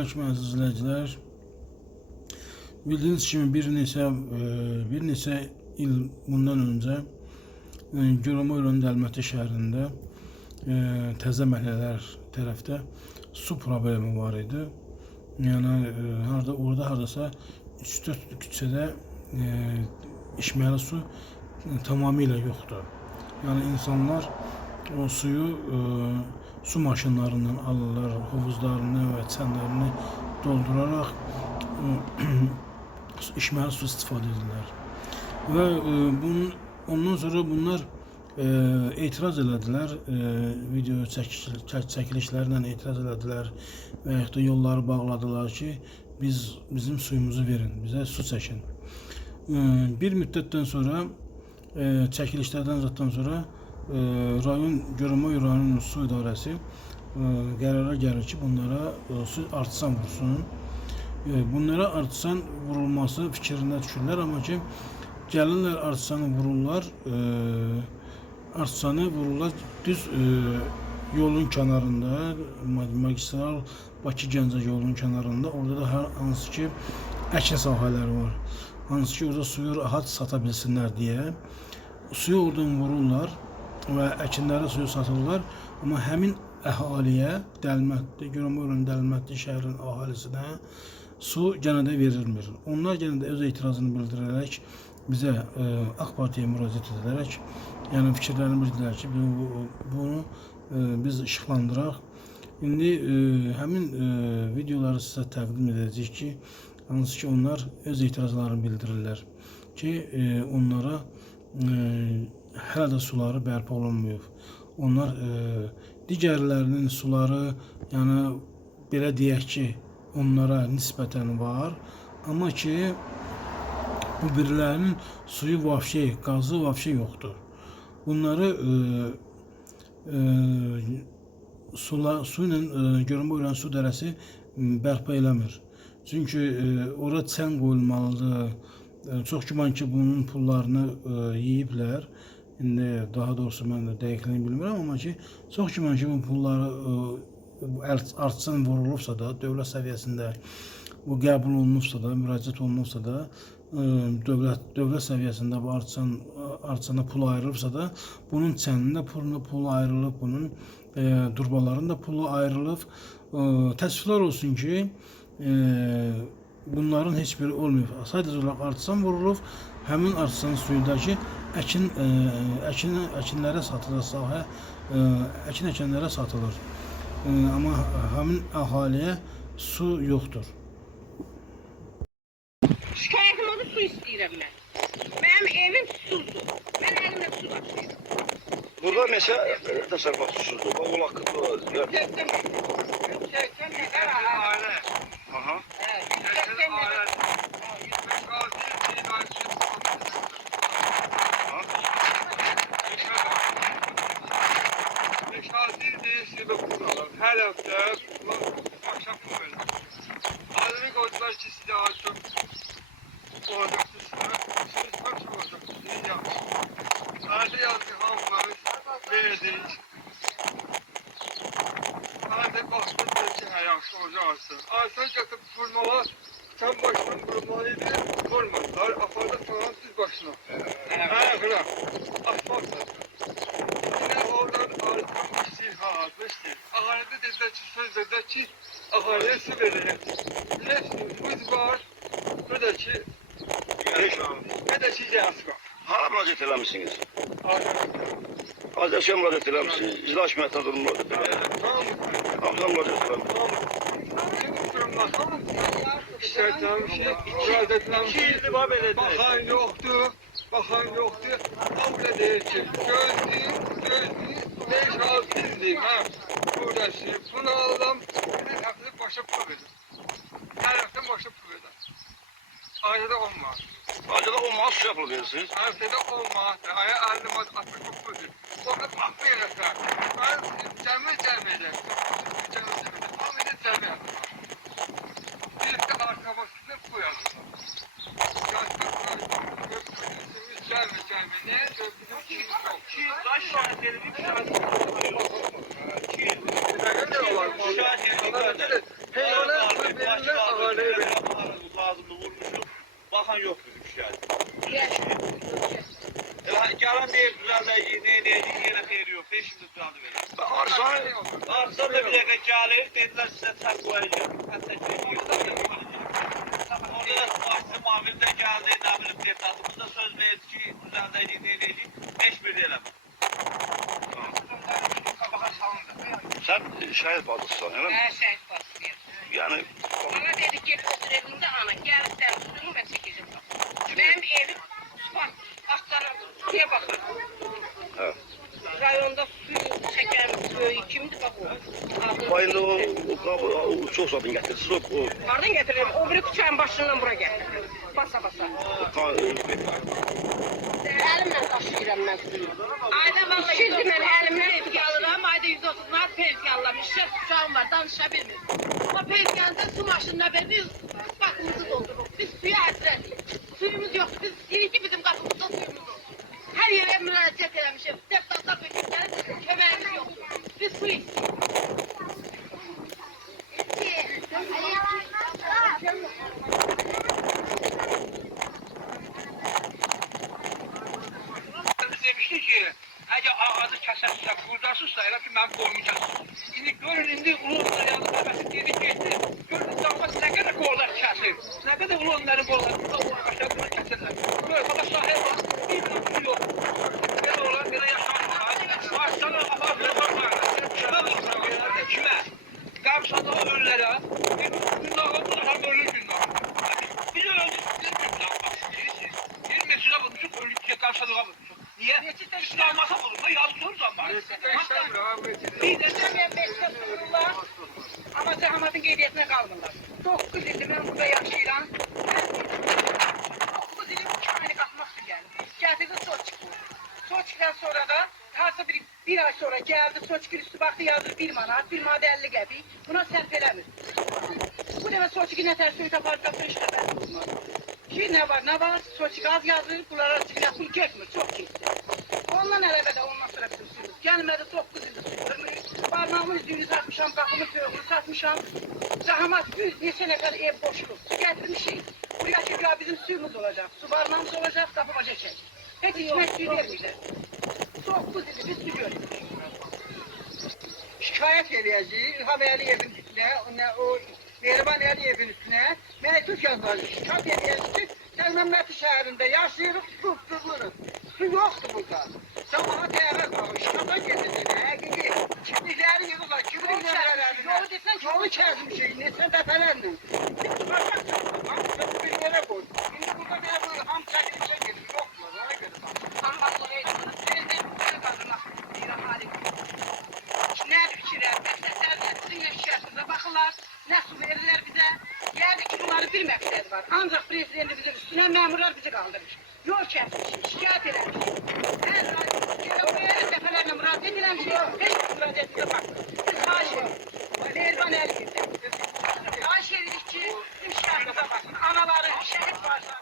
Selamünaleyküm əziz izləyicilər. Bildiyiniz kimi bir neçə il bundan öncə Görəmoy Dəlməti şəhərində təzə məhəllələr tərəfdə su problemi var idi. Yəni orada hardasa 3-4 küçədə içməli su tamamilə yoxdur. Yəni insanlar o suyu su maşınlarından alırlar, hovuzlarını və çənlərini doldurarak içməli su istifadə edirlər. Və ondan sonra bunlar etiraz elədilər, video çəkilişlərlə etiraz elədilər və ya da yolları bağladılar ki, bizim suyumuzu verin, bizə su çəkin. Bir müddətdən sonra, çəkilişlərdən sonra Görəmoy rayon su idarəsi qərara gəlir ki, bunlara su artsan vursun. Bunlara artsan vurulması fikrində düşürlər, amma ki, gəlirlər artsanı vururlar, düz yolun kənarında, magistral Bakı-Gəncə yolun kənarında, orada da hansı ki, əkin sahələri var. Hansı ki, orada suyu rahat sata bilsinlər deyə suyu oradan vururlar və əkinlərə suyu satırlar. Amma həmin əhaliyə, Görəmoy Dəlməti şəhərin əhalisinə su yenə də verilmir. Onlar yenə də öz etirazını bildirərək bizə AK Partiyə müraciət edərək, yəni fikirlərini bildirlər ki, bunu biz işıqlandıraq. İndi həmin videoları sizə təqdim edəcəyik ki, hansı ki, onlar öz etirazlarını bildirirlər ki, onlara hələ də suları bərpa olunmuyor. Onlar digərlərinin suları, yəni belə deyək ki, onlara nisbətən var, amma ki, bu birilərinin suyu vəfşə, qazı vəfşə yoxdur. Bunları su ilə Görəmoy su dərəsi bərpa eləmir. Çünki ora çən qoyulmalıdır. Çox güman ki, bunun pullarını yeyiblər. İndi daha doğrusu mən də dəqiqliyini bilmirəm, amma ki, çox güman ki, bu pulları artsan vurulubsa da, dövlət səviyyəsində bu qəbul olunubsa da, müraciət olunubsa da, dövlət səviyyəsində bu artsana pul ayrılıbsa da, bunun çənində pul ayrılıb, bunun durbalarında pulu ayrılıb. Təəssüflər olsun ki, bunların heç biri olmuyor. Sadəcə olaraq artsan vurulub, həmin artsan suyundakı əkinlərə satılır, sahə əkinlərə satılır. Amma həmin əhaliyə su yoxdur. Şikayətim odur, su istəyirəm mən. Mənim evim susuzdur. Mən əlimlə su atmışım. Burada neçə təsərrüfat susuzdur? Bax, o haqqında... 80 nəfər ailə. Aha. 80 nəfər. Her hafta akşam böyle. Adını koydular ki size açtım. Olacaksınız. Siz kaç olacaksınız? Sadece yazdık hamurları verdik. Sadece baktım ki her yakşı olacaksın. Arsa yatıp vurmalar tam başına vurmalıydı. Vurmadılar. Afarda falan düz başına. Ayakına. Asfalt. Yine oradan arkamıştır, hazmıştır. Ahalide dediler ki, söz dediler ki, ahaliye su verir. Ne suyumuz var, ne de ki, gaz var. Hara müraciət eləmişsiniz? Arkadaşlar. Azərşə müraciət eləmişsiniz. İcra Hakimiyyətinə durun müraciət eləmişsiniz. Hamıza müraciət eləmişsiniz. Bakan yoktu, abla değil ki, gözdüm, 5-6 izliyim ha. Buradası, bunu aldım, bir haftalık başa pul verdim. Her hafta başa pul verdim. Ayda 10 manat. Ayda 10 manat su yapılı verirsiniz. Haftada 10 manat, aya 50 manat 60 pul verdim. Orada bak bir yere ben cəmi edəm. Hamıda cəmi edəm. Birlikte arkabasında pul yazdım. Kaç şahitleri bir şahitleri Heyvanlar Mübarək ver. Lazımlı vurmuşum. Bakan yok dedim şikayet. Elə gələn deyir düzəldəcək, nə edəcək, yenə xeyri yox, 5 il düzəldi verir. Arsan da bir dəqiqə gəlir, dedilər sizə çək qoyacaq. Hətta orada başçı mavil də gəldi, nə bilim, deputatımız da söz verdi ki, düzəldəcək, nə edəcək, 5-1 də eləmir. Sen şahit bacısın, öyle mi? Her şey basıyor. Yani Bana dedi ki otur evimde ana gel sen suyumu ben çekeceğim. Benim evim bak aktarım diye bakın. evet. Rayonda suyu çeken suyu kimdi bak o. Bayında o çok zaten getirsiz o Pardon getirelim. O bir bıçağın başından buraya getirdim. Basa basa. Elimle taşıyacağım ben suyu. Ayda vallahi Şimdi ben elimle elimle alıram, ayda 130 manat pensiya alıram. İşte uşağım var, danışa bilmiyorum. O pensiyanda su maşınına ben biz bakımızı doldurup, biz suya hasretiz. Suyumuz yok, biz iyi ki bizim kapımızda suyumuz olsun. Her yere müracaat etmişiz. Deputatlar vekilleri kömeğimiz yok. Biz su istiyoruz. Biz demiştik ki, əgər ağacı kəsərsizsə, qurdarsızsa, elə ki, mən qoymayacaqsın. İndi görün, indi Uludağ yanı nəfəsi dedi getdi. Görün, dağmas nə qədər qollar kəsir. Nə qədər Uludağları qollar, burada o ağaçlar bunu kəsirlər. Görün, burada sahə var, bir mümkün yox. Belə olar, belə yaşamışlar. Başdan ağaçlar var. Kimə vurur? Kimə? Qəmsadığı ölülərə, günahı bunlar ölür günahı. Biz öldük, bir günah bak, istəyirsiniz. Bir mesulə vurmuşuq, ölüklüyə qarşılığa vurmuşuq. Niye? İslamata vurma, yazılır zaman. Bir de ben meşte suyumlar ama zahmetin geydiyetine kalmırlar. 9 ildir ben burada yaşayıram. 9 ilim çayını kalkmak için geldim. Getirdi Soçki. Soçki'den sonra da harsa bir ay sonra geldi Soçki üstü baktı yazdı 1 manat 50 gibi. Buna serpelemir. Bu defa Soçki ne ters suyu tapar tapır işte ben bulmadım. Şimdi ne var? Soçki az yazdı. Bunlara çıkıyor. Pul geçmiyor. Çok geçti. Ondan elbette ondan sonra bizim suyumuz. Gelmedi 9 yıldır suyumuz. Parmağımın düğünü satmışam, kapımı tövgünü satmışam. Zahmet 100 ne sene kadar ev boşluk. Su getirmişim. Buraya çıkıyor bizim suyumuz olacak. Su barmağımız olacak, kapıma çekecek. Hiç içmek suyu vermeyecek. 9 yıldır biz su görüyoruz. Şikayet edeceğiz. İlham Əliyevin üstüne, o Mehriban Əliyevin üstüne mektup yazılır. Şikayet edeceğiz. Məhəmməti şəhərində yaşayırıq, su tutuluruz. Su yoxdur burada. Sen bana değerli kalın. Şikayete getirdin. Həqiqi. Kimlikləri yığırlar. Kimlik nömrələrini. Yolu kəsmişik. Neçə dəfələrlə. Biz tutacaqsın. Hamısı bir yere koy. Şimdi burada ne bu ham çəkilişə gedir. Yoxdur. Ona göre bak. Anlatılır. Prezident kadına İran halik. Ne fikirler, mesleklerle sizin yaşayışınıza bakırlar. Ne su verirler bize. Geldi ki bunların bir məqsədi var. Ancak prezidentimizin üstüne memurlar bizi kaldırmış. Yol kesmiş, şikayet etmiş. Her ay defalarla müracaat edilen şey yok. Hiç müracaatına bakmıyor. Biz xahiş ediyoruz. Mehriban Əliyev'den. Xahiş edirik ki, bizim şikayetimize bakın. Anaları şehit varsa,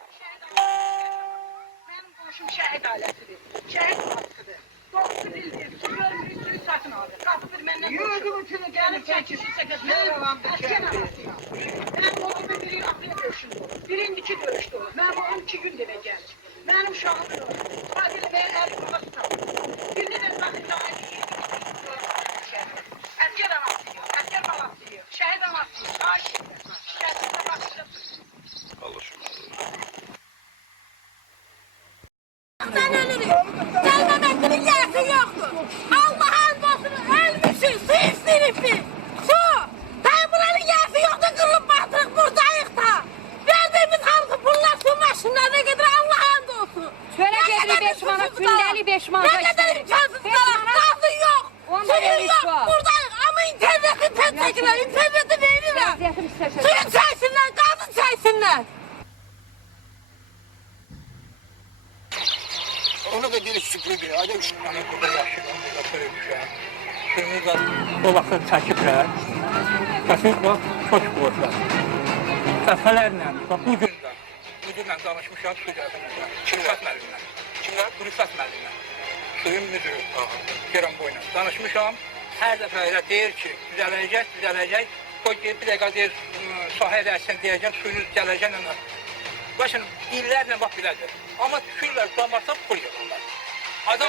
benim komşum şehit ailesidir. Şehit babasıdır. 9 ildir su görmüyor, suyu satın aldı. Kapı bir menden Yürgün gelip çekilirse asker anasıyla. Ben oğlumu bir hafta görüşüm olur. Birinciki görüşte olur. Ben oğlum 2 gün deve gelir. Benim uşağım yok. Fadil ve el babası tanır. Birini de bakın daha iyi. Asker anasıyla, asker babasıyla, şehit anasıyla, aşıkla. Şehitine bakacağız. Allah şuna. Sen ölürüm. Gelmemekinin yersi yoktur. Allah'ın dostunu ölmüşsün, su istiyoruz biz. Su. Dayı buranın yersi yoktur, kırılıp batırık buradayız da. Verdiğimiz halkı bunlar su maşınlarına gider Allah'ın dostu. Çörek edri 5 manat, gündəlik 5 manat. Ne kadar imkansızlar, gazı yok. Suyu yok, buradayız ama interneti tetkikler, interneti verirler. Vəziyyətim istəşir. Suyu çəksinlər, qazı çəksinlər. Onu da biri süpürdü. Hadi Hani burada yaşayıram, burada böyümüşəm. Suyumuz da o vaxtda çəkiblər. Çəkib bax, xoş qoyublar. Dəfələrlə, bax bu gün də müdürlə danışmışam su gəldirməklə. Rüfət müəllimlə. Kimlər? Rüfət müəllimlə. Suyun müdürü. Kerem boyuna. Danışmışam. Hər dəfə elə deyir ki, düzələcək. Qoy deyir, bir dəqiqə deyir, sahə rəisinə deyəcəm, suyunu gələcək ilə. Başın illərlə bax belədir. Amma düşürlər, damarsa pul yığırlar. Adam